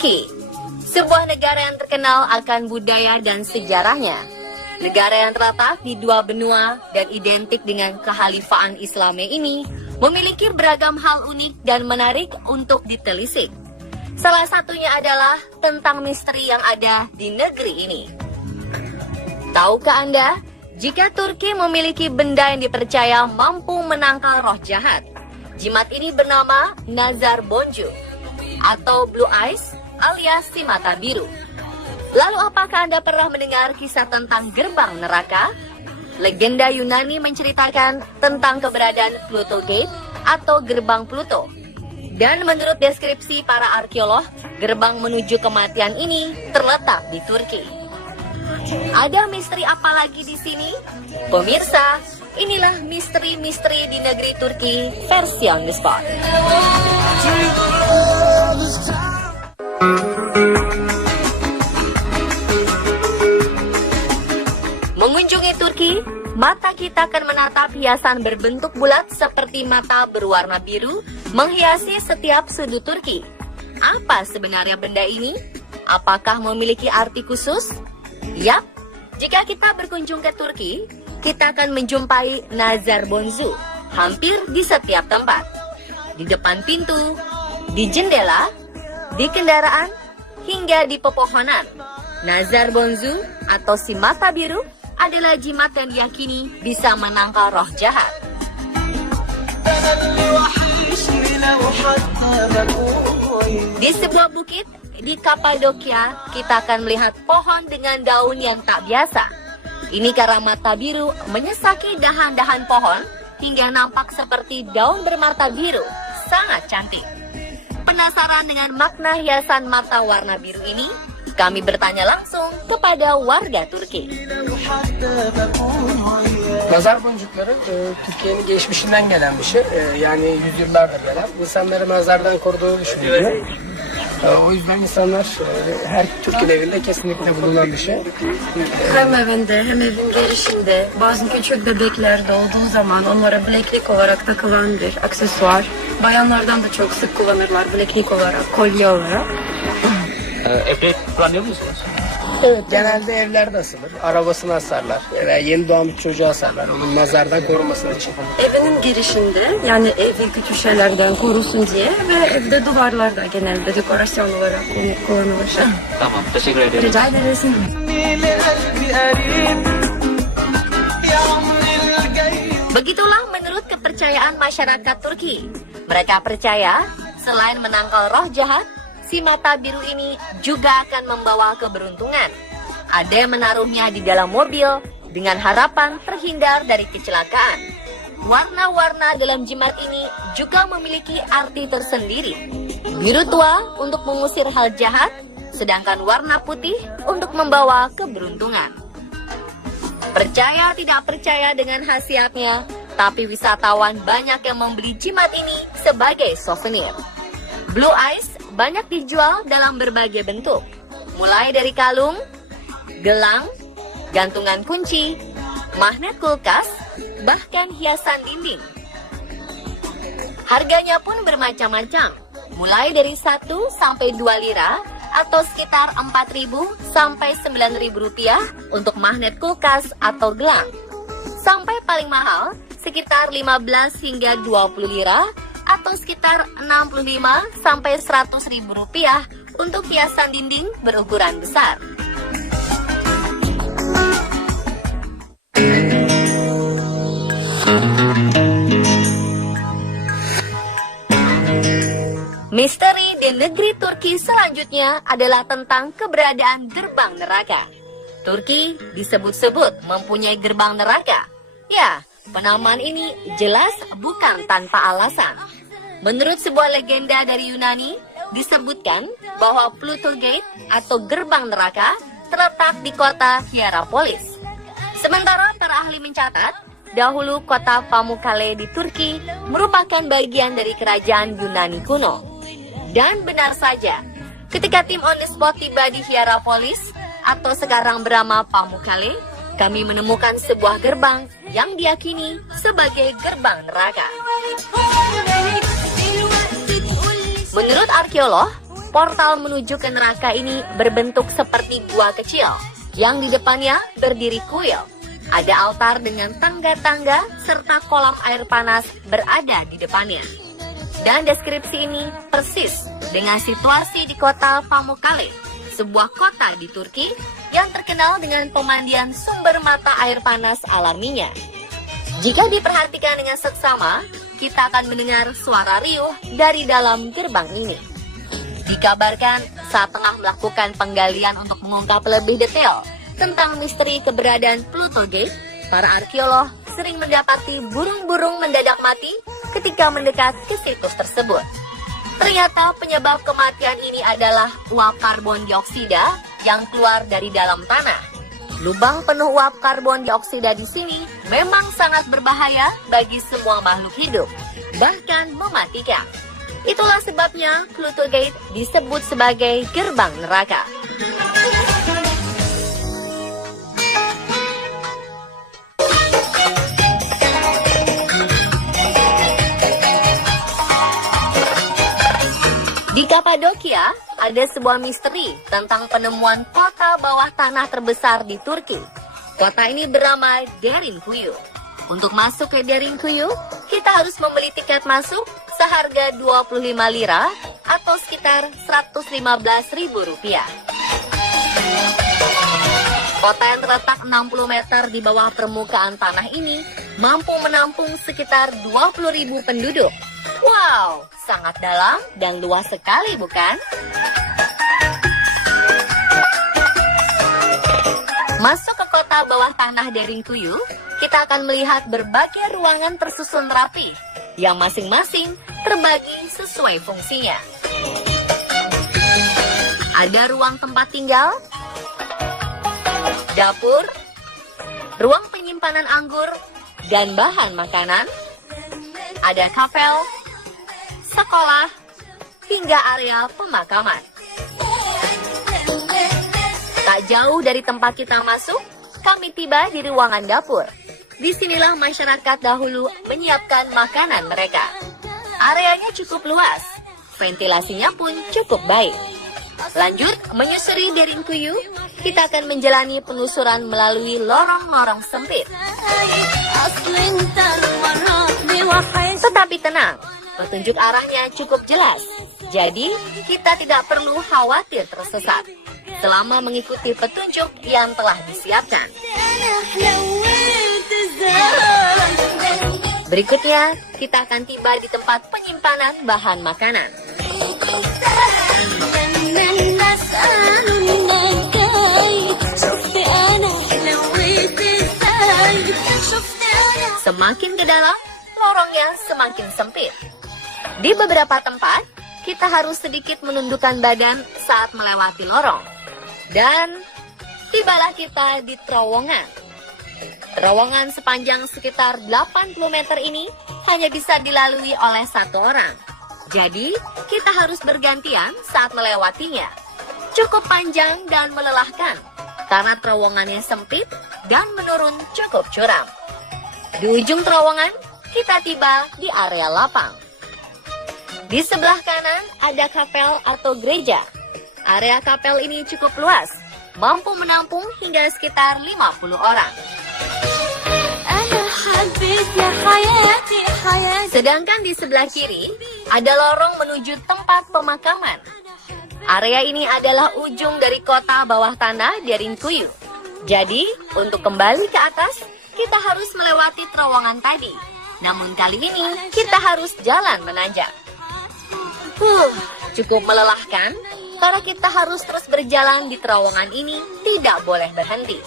Turki, sebuah negara yang terkenal akan budaya dan sejarahnya. Negara yang terletak di dua benua dan identik dengan kehalifaan Islami ini memiliki beragam hal unik dan menarik untuk ditelisik. Salah satunya adalah tentang misteri yang ada di negeri ini. Tahukah Anda, jika Turki memiliki benda yang dipercaya mampu menangkal roh jahat? Jimat ini bernama Nazar Boncu atau Blue Eyes alias si mata biru. Lalu apakah Anda pernah mendengar kisah tentang gerbang neraka? Legenda Yunani menceritakan tentang keberadaan Pluto Gate atau gerbang Pluto. Dan menurut deskripsi para arkeolog, gerbang menuju kematian ini terletak di Turki. Ada misteri apa lagi di sini? Pemirsa, inilah misteri-misteri di negeri Turki versi on the spot. Mengunjungi Turki, mata kita akan menatap hiasan berbentuk bulat seperti mata berwarna biru menghiasi setiap sudut Turki. Apa sebenarnya benda ini? Apakah memiliki arti khusus? Yap, jika kita berkunjung ke Turki, kita akan menjumpai Nazar Boncu hampir di setiap tempat. Di depan pintu, di jendela, di kendaraan, hingga di pepohonan. Nazar Boncu atau si mata biru adalah jimat yang diyakini bisa menangkal roh jahat. Di sebuah bukit di Kapadokia, kita akan melihat pohon dengan daun yang tak biasa. Ini karena mata biru menyesaki dahan-dahan pohon hingga nampak seperti daun bermata biru. Sangat cantik. Penasaran dengan makna hiasan mata warna biru ini? Kami bertanya langsung kepada warga Turki. Nazar boncukları Türkiye'nin geçmişinden gelen bir şey. Yani yüzyıllardır gelen. İnsanları nazardan koruduğu düşünülüyor. O yüzden insanlar her Türk evinde kesinlikle bulunan bir şey. Hem evinde hem evin girişinde bazı küçük bebekler doğduğu zaman onlara bileklik olarak takılan bir aksesuar. Bayanlardan da çok sık kullanırlar bileklik olarak, kolye olarak. Epey kullanıyor musunuz? Evet, genelde evlerde asılır. Arabasına asarlar. Veya yeni doğan bir çocuğa asarlar. Onun nazardan koruması için. Evinin girişinde yani evi kötü şeylerden korusun diye ve evde duvarlarda genelde dekorasyon olarak kullanılır. Tamam, teşekkür ederim. Rica ederiz. Begitulah menurut kepercayaan masyarakat Turki. Mereka percaya selain menangkal roh jahat, si mata biru ini juga akan membawa keberuntungan. Ada yang menaruhnya di dalam mobil dengan harapan terhindar dari kecelakaan. Warna-warna dalam jimat ini juga memiliki arti tersendiri. Biru tua untuk mengusir hal jahat, sedangkan warna putih untuk membawa keberuntungan. Percaya tidak percaya dengan khasiatnya, tapi wisatawan banyak yang membeli jimat ini sebagai souvenir. Blue Eyes banyak dijual dalam berbagai bentuk, mulai dari kalung, gelang, gantungan kunci, magnet kulkas, bahkan hiasan dinding. Harganya pun bermacam-macam, mulai dari 1 sampai 2 lira atau sekitar 4.000 sampai 9.000 rupiah untuk magnet kulkas atau gelang. Sampai paling mahal sekitar 15 hingga 20 lira atau sekitar 65 sampai 100.000 rupiah untuk hiasan dinding berukuran besar. Misteri di negeri Turki selanjutnya adalah tentang keberadaan gerbang neraka. Turki disebut-sebut mempunyai gerbang neraka. Ya, penamaan ini jelas bukan tanpa alasan. Menurut sebuah legenda dari Yunani, disebutkan bahwa Pluto Gate atau gerbang neraka terletak di kota Hierapolis. Sementara para ahli mencatat, dahulu kota Pamukkale di Turki merupakan bagian dari kerajaan Yunani kuno. Dan benar saja, ketika tim On The Spot tiba di Hierapolis atau sekarang bernama Pamukkale, kami menemukan sebuah gerbang yang diyakini sebagai gerbang neraka. Menurut arkeolog, Portal menuju ke neraka ini berbentuk seperti gua kecil, yang di depannya berdiri kuil. Ada altar dengan tangga-tangga serta kolam air panas berada di depannya. Dan deskripsi ini persis dengan situasi di kota Pamukkale, sebuah kota di Turki yang terkenal dengan pemandian sumber mata air panas alaminya. Jika diperhatikan dengan seksama, kita akan mendengar suara riuh dari dalam gerbang ini. Dikabarkan saat tengah melakukan penggalian untuk mengungkap lebih detail tentang misteri keberadaan Pluto Gate, para arkeolog sering mendapati burung-burung mendadak mati ketika mendekat ke situs tersebut. Ternyata penyebab kematian ini adalah uap karbon dioksida yang keluar dari dalam tanah. Lubang penuh uap karbon dioksida di sini memang sangat berbahaya bagi semua makhluk hidup, bahkan mematikan. Itulah sebabnya Pluto Gate disebut sebagai gerbang neraka. Di Kapadokia, ada sebuah misteri tentang penemuan kota bawah tanah terbesar di Turki. Kota ini bernama Derinkuyu. Untuk masuk ke Derinkuyu, kita harus membeli tiket masuk seharga 25 lira atau sekitar 115.000 rupiah. Kota yang terletak 60 meter di bawah permukaan tanah ini mampu menampung sekitar 20.000 penduduk. Wow, sangat dalam dan luas sekali, bukan? Masuk ke kota bawah tanah Derinkuyu, kita akan melihat berbagai ruangan tersusun rapi, yang masing-masing terbagi sesuai fungsinya. Ada ruang tempat tinggal, dapur, ruang penyimpanan anggur dan bahan makanan, ada kapel, sekolah, hingga area pemakaman. Tak jauh dari tempat kita masuk, kami tiba di ruangan dapur. Disinilah masyarakat dahulu menyiapkan makanan mereka. Areanya cukup luas, ventilasinya pun cukup baik. Lanjut, menyusuri Derinkuyu, kita akan menjalani penelusuran melalui lorong-lorong sempit. Tetapi tenang, petunjuk arahnya cukup jelas. Jadi, kita tidak perlu khawatir tersesat selama mengikuti petunjuk yang telah disiapkan. Berikutnya, kita akan tiba di tempat penyimpanan bahan makanan. Semakin ke dalam, lorongnya semakin sempit. Di beberapa tempat, kita harus sedikit menundukkan badan saat melewati lorong. Dan tibalah kita di terowongan. Terowongan sepanjang sekitar 80 meter ini hanya bisa dilalui oleh satu orang. Jadi, kita harus bergantian saat melewatinya. Cukup panjang dan melelahkan, karena terowongannya sempit dan menurun cukup curam. Di ujung terowongan, kita tiba di area lapang. Di sebelah kanan ada kapel atau gereja. Area kapel ini cukup luas, mampu menampung hingga sekitar 50 orang. Sedangkan di sebelah kiri, ada lorong menuju tempat pemakaman. Area ini adalah ujung dari kota bawah tanah Derinkuyu. Jadi, untuk kembali ke atas, kita harus melewati terowongan tadi. Namun kali ini, kita harus jalan menanjak. Cukup melelahkan, karena kita harus terus berjalan di terowongan ini, tidak boleh berhenti.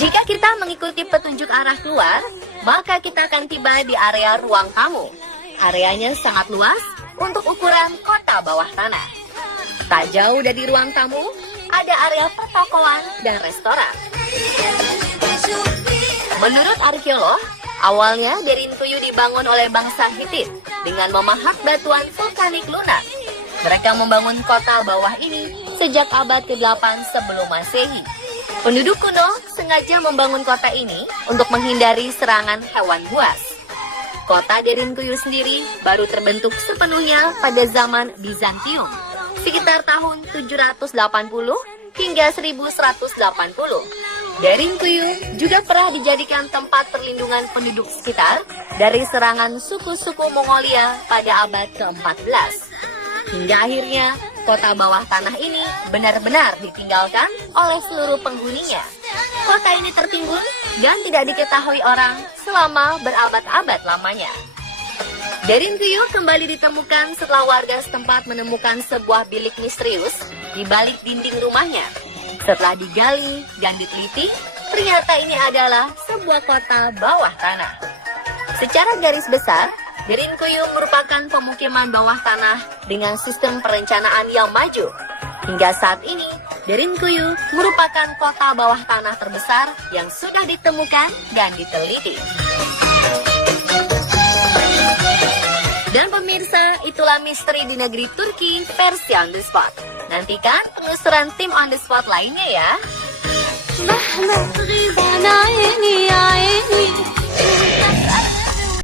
Jika kita mengikuti petunjuk arah keluar, maka kita akan tiba di area ruang tamu. Areanya sangat luas untuk ukuran kota bawah tanah. Tak jauh dari ruang tamu, ada area pertokoan dan restoran. Menurut arkeolog, awalnya Derinkuyu dibangun oleh bangsa Hittite dengan memahat batuan vulkanik lunak. Mereka membangun kota bawah ini sejak abad ke-8 sebelum Masehi. Penduduk kuno sengaja membangun kota ini untuk menghindari serangan hewan buas. Kota Derinkuyu sendiri baru terbentuk sepenuhnya pada zaman Bizantium, sekitar tahun 780 hingga 1180. Derinkuyu juga pernah dijadikan tempat perlindungan penduduk sekitar dari serangan suku-suku Mongolia pada abad ke-14. Hingga akhirnya, kota bawah tanah ini benar-benar ditinggalkan oleh seluruh penghuninya. Kota ini tertimbun dan tidak diketahui orang selama berabad-abad lamanya. Derinkuyu kembali ditemukan setelah warga setempat menemukan sebuah bilik misterius di balik dinding rumahnya. Setelah digali dan diteliti, ternyata ini adalah sebuah kota bawah tanah. Secara garis besar, Derinkuyu merupakan pemukiman bawah tanah dengan sistem perencanaan yang maju. Hingga saat ini, Derinkuyu merupakan kota bawah tanah terbesar yang sudah ditemukan dan diteliti. Dan pemirsa, itulah misteri di negeri Turki versi On The Spot. Nantikan penelusuran tim On The Spot lainnya ya.